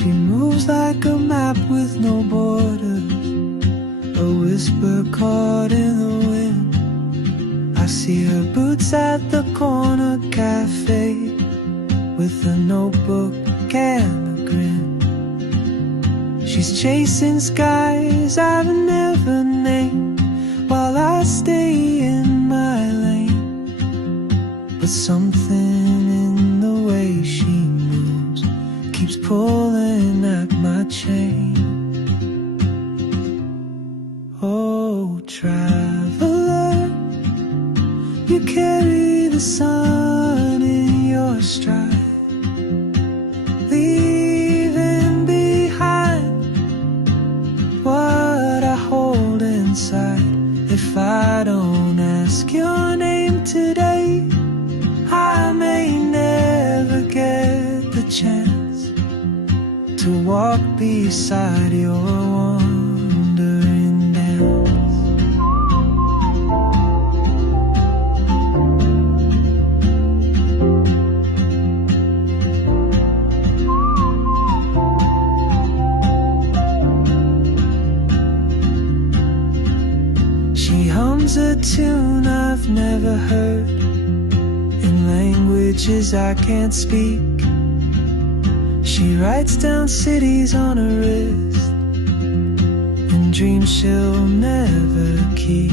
She moves like a map with no borders, a whisper caught in the wind. I see her boots at the corner cafe, with a notebook and a grin. She's chasing skies I've never named, while I stay in my lane. But something in the way she moves keeps pulling at my chain. Oh, traveler, you carry the sun in your stride, leaving behind what I hold inside. If I don't ask your name today, I may never get the chance to walk beside your wandering dance. She hums a tune I've never heard, in languages I can't speak. She writes down cities on her wrist, and dreams she'll never keep.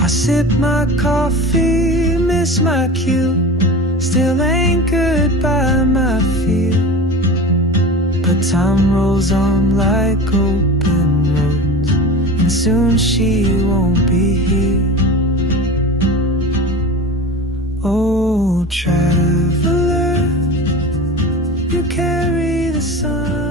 I sip my coffee, miss my cue, still anchored by my fear. But time rolls on like open roads, and soon she won't be here. Oh, traveler, you carry the sun